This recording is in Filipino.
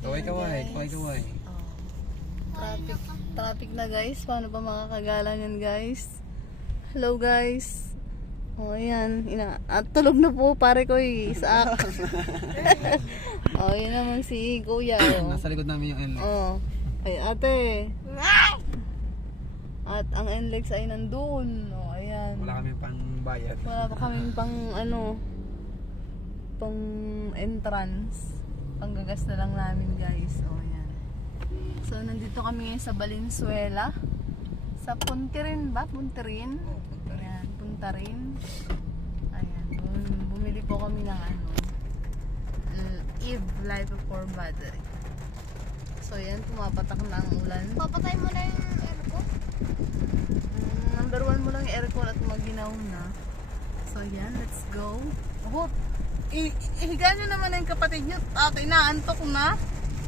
Kaway. Traffic na guys. Paano pa makakagala yan guys? Hello guys. O ayan. At tulog na po pare ko Isaac. O yun naman si Kuya. Nasa likod namin yung NLEX. Ay ate. At ang NLEX ay nandun. O ayan. Wala kami pang bayad. Wala pa kaming pang pang entrance. Panggagas na lang namin guys. O ayan. So nandito kami sa Valenzuela. Sa Puntirin ba? Puntirin? Ayan, Puntarin. Ayan. Bumili po kami ng Eve Life for Battery. So yan, pumapatak na ang ulan. Papatay mo na yung aircon? Number 1 mo lang yung aircon at maginaw na. So yan, let's go. Oh, higa nyo naman yung kapatid nyo. Ate, inaantok na.